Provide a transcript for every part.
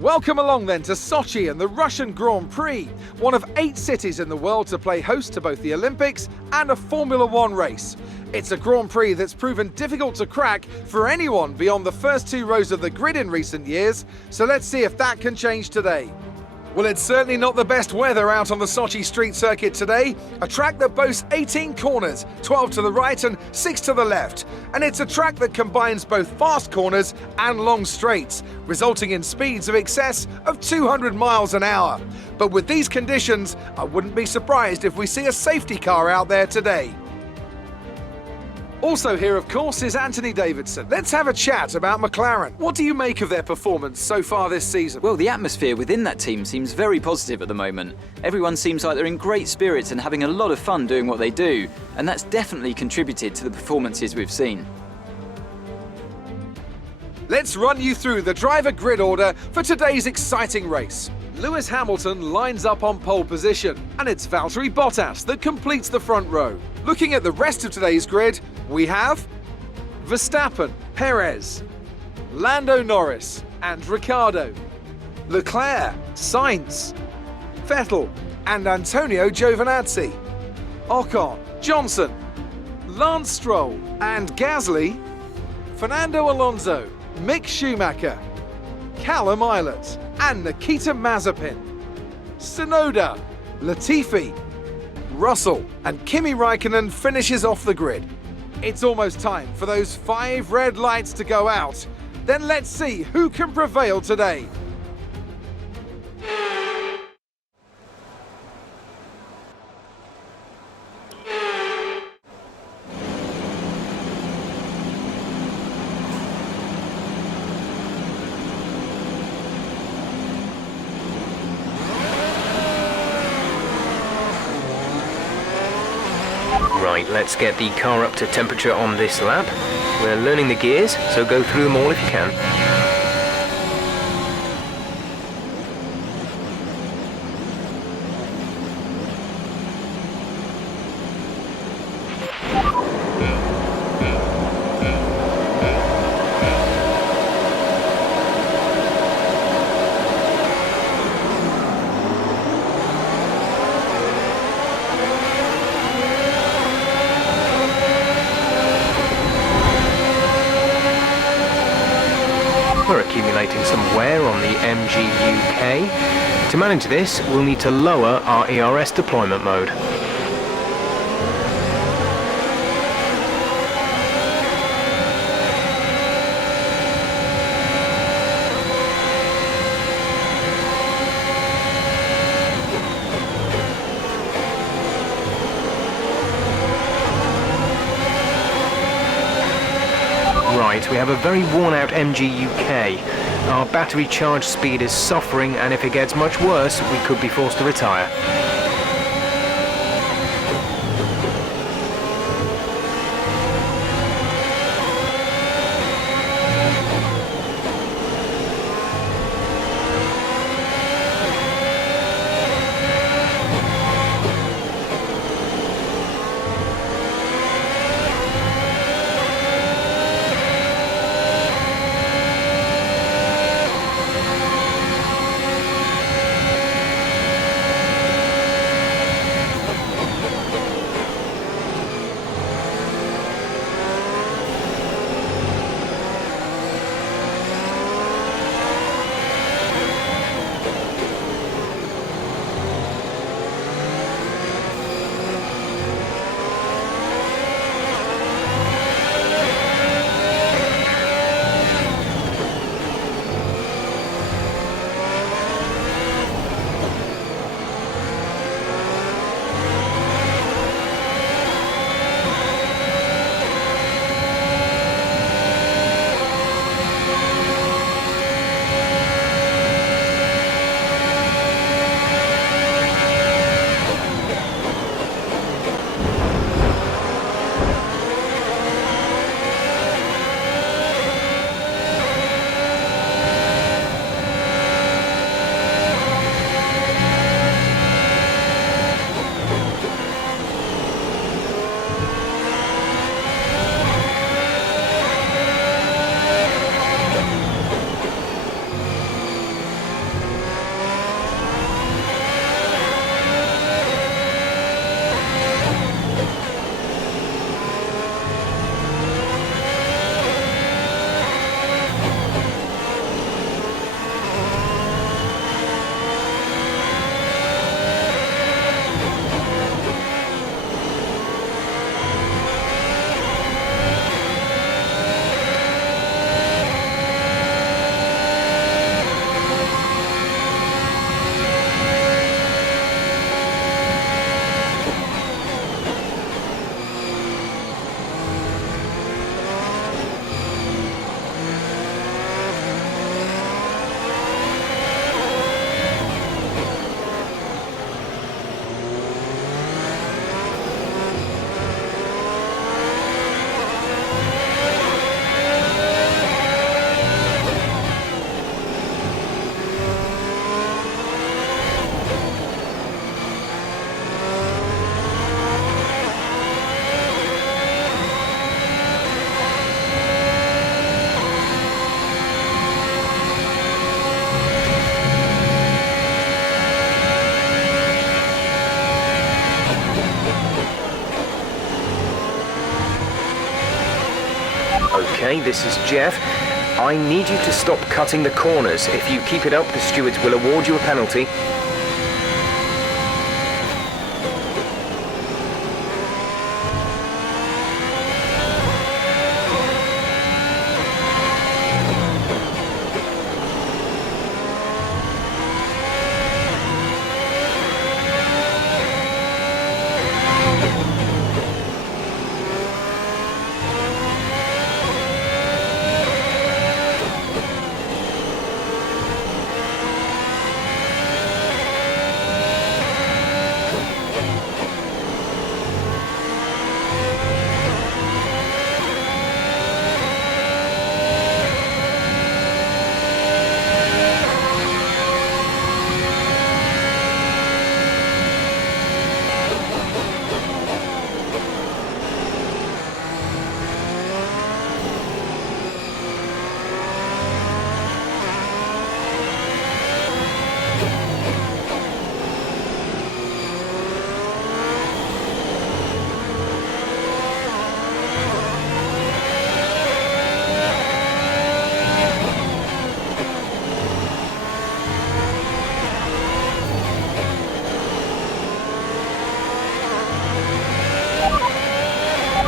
Welcome along then to Sochi and the Russian Grand Prix, one of 8 cities in the world to play host to both the Olympics and a Formula One race. It's a Grand Prix that's proven difficult to crack for anyone beyond the first 2 rows of the grid in recent years, so let's see if that can change today. Well, it's certainly not the best weather out on the Sochi street circuit today, a track that boasts 18 corners, 12 to the right and 6 to the left. And it's a track that combines both fast corners and long straights, resulting in speeds of excess of 200 miles an hour. But with these conditions, I wouldn't be surprised if we see a safety car out there today. Also here, of course, is Anthony Davidson. Let's have a chat about McLaren. What do you make of their performance so far this season? Well, the atmosphere within that team seems very positive at the moment. Everyone seems like they're in great spirits and having a lot of fun doing what they do, and that's definitely contributed to the performances we've seen. Let's run you through the driver grid order for today's exciting race. Lewis Hamilton lines up on pole position, and it's Valtteri Bottas that completes the front row. Looking at the rest of today's grid, we have Verstappen, Perez, Lando Norris and Ricciardo, Leclerc, Sainz, Vettel and Antonio Giovinazzi, Ocon, Johnson, Lance Stroll and Gasly, Fernando Alonso, Mick Schumacher, Callum Ilott and Nikita Mazepin, Tsunoda, Latifi, Russell and Kimi Raikkonen finishes off the grid. It's almost time for those 5 red lights to go out. Then let's see who can prevail today. Right, let's get the car up to temperature on this lap. We're learning the gears, so go through them all if you can. We're accumulating some wear on the MGUK. To manage this, we'll need to lower our ERS deployment mode. Right, we have a very worn-out MGUK. Our battery charge speed is suffering, and if it gets much worse, we could be forced to retire. Okay, this is Jeff. I need you to stop cutting the corners. If you keep it up, the stewards will award you a penalty.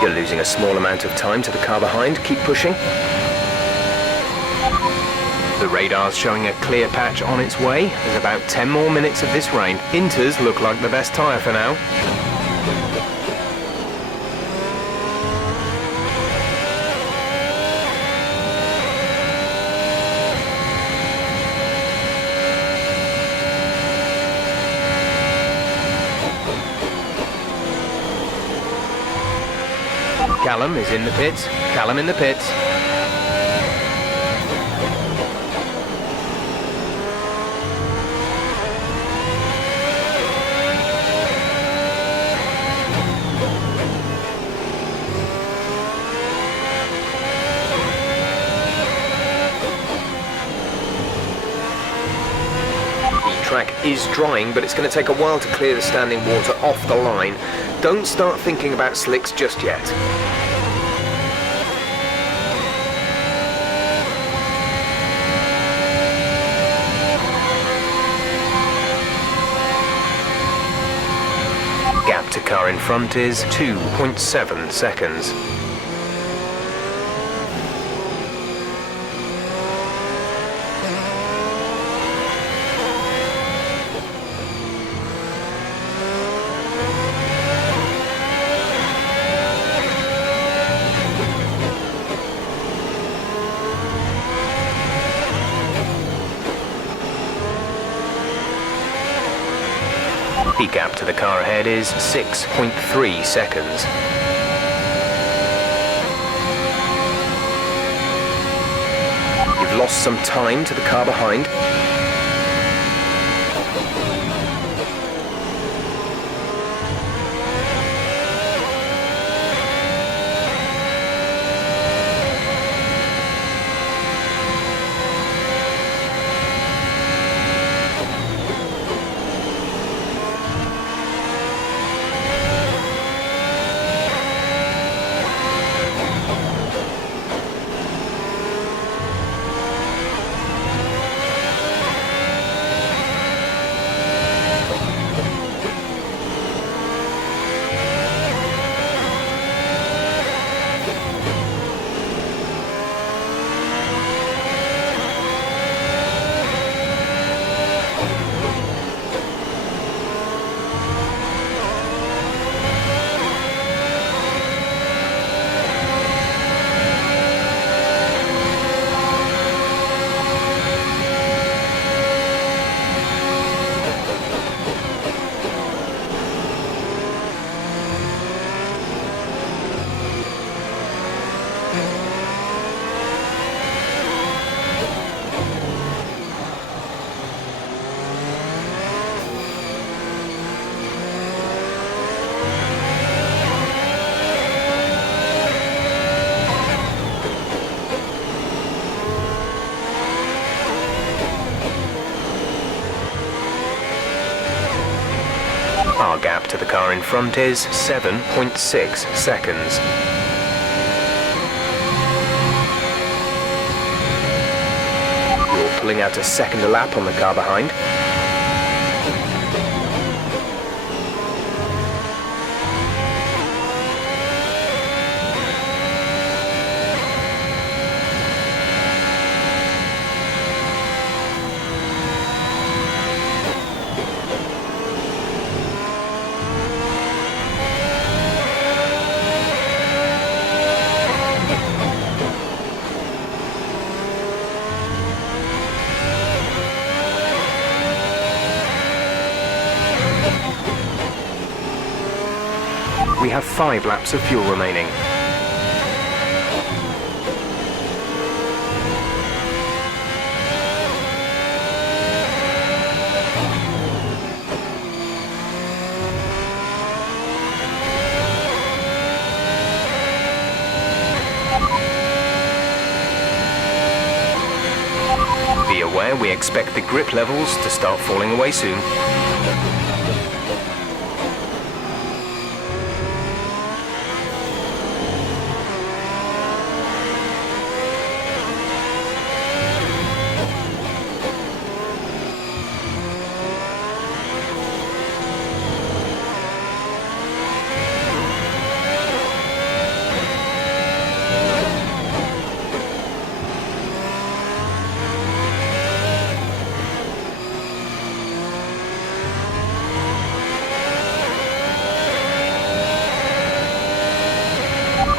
You're losing a small amount of time to the car behind. Keep pushing. The radar's showing a clear patch on its way. There's about 10 more minutes of this rain. Inters look like the best tyre for now. Callum is in the pits. Callum in the pits. The track is drying, but it's going to take a while to clear the standing water off the line. Don't start thinking about slicks just yet. Gap to car in front is 2.7 seconds. The gap to the car ahead is 6.3 seconds. You've lost some time to the car behind. Our gap to the car in front is 7.6 seconds. pulling out a second a lap on the car behind. We have 5 laps of fuel remaining. Be aware, we expect the grip levels to start falling away soon.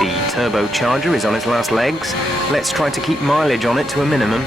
The turbocharger is on its last legs. Let's try to keep mileage on it to a minimum.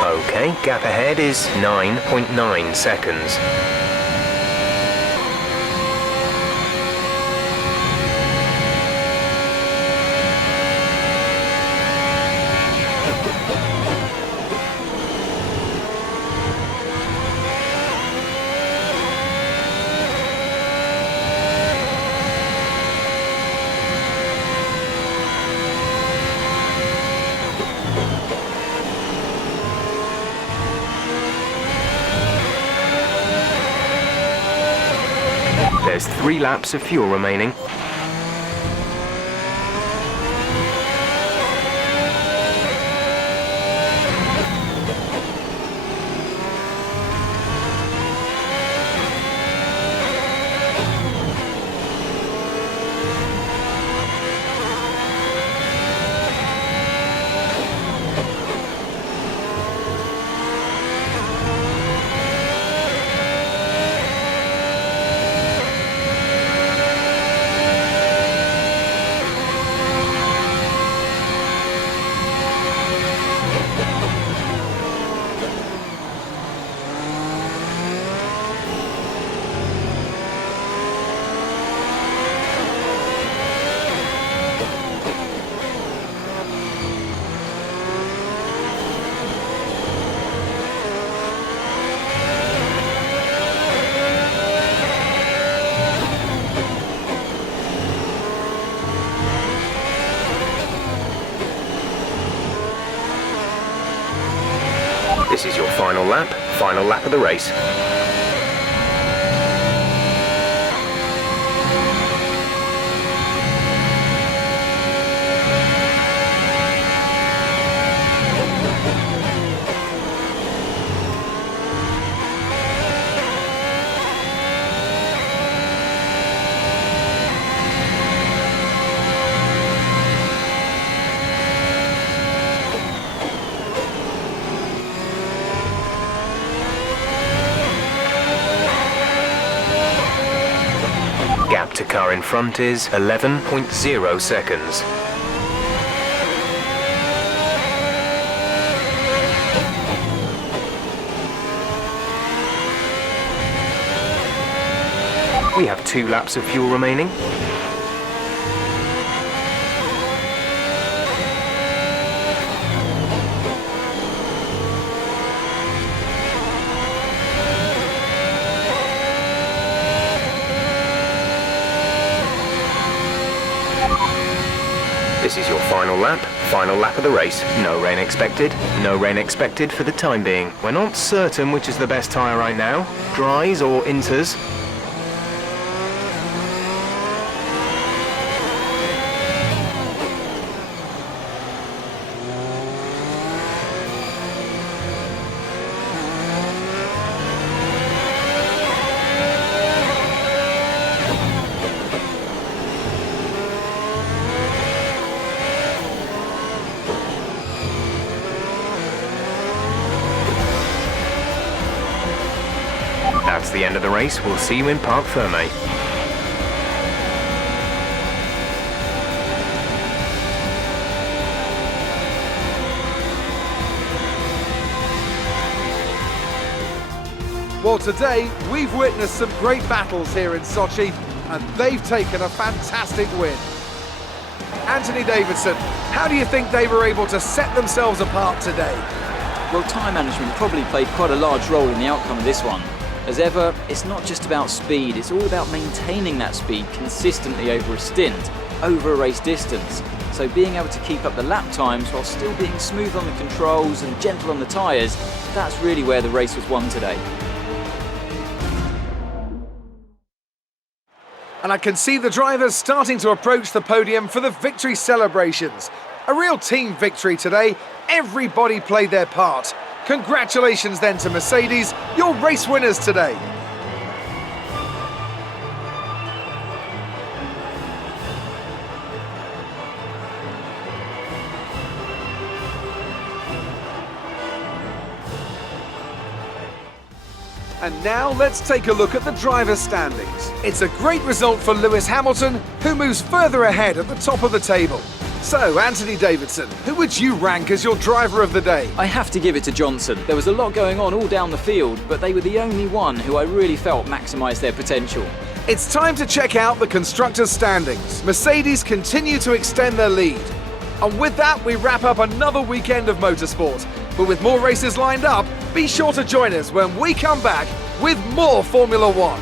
Okay, gap ahead is 9.9 seconds. There's 3 laps of fuel remaining. This is your final lap of the race. Gap to car in front is 11.0 seconds. We have 2 laps of fuel remaining. This is your final lap of the race. No rain expected for the time being. We're not certain which is the best tyre right now, dries or inters. That's the end of the race. We'll see you in Parc Fermé. Well, today we've witnessed some great battles here in Sochi, and they've taken a fantastic win. Anthony Davidson, how do you think they were able to set themselves apart today? Well, time management probably played quite a large role in the outcome of this one. As ever, it's not just about speed, it's all about maintaining that speed consistently over a stint, over a race distance. So being able to keep up the lap times while still being smooth on the controls and gentle on the tyres, that's really where the race was won today. And I can see the drivers starting to approach the podium for the victory celebrations. A real team victory today. Everybody played their part. Congratulations then to Mercedes, your race winners today. And now let's take a look at the drivers' standings. It's a great result for Lewis Hamilton, who moves further ahead at the top of the table. So, Anthony Davidson, who would you rank as your driver of the day? I have to give it to Johnson. There was a lot going on all down the field, but they were the only one who I really felt maximised their potential. It's time to check out the constructors' standings. Mercedes continue to extend their lead. And with that, we wrap up another weekend of motorsport. But with more races lined up, be sure to join us when we come back with more Formula One.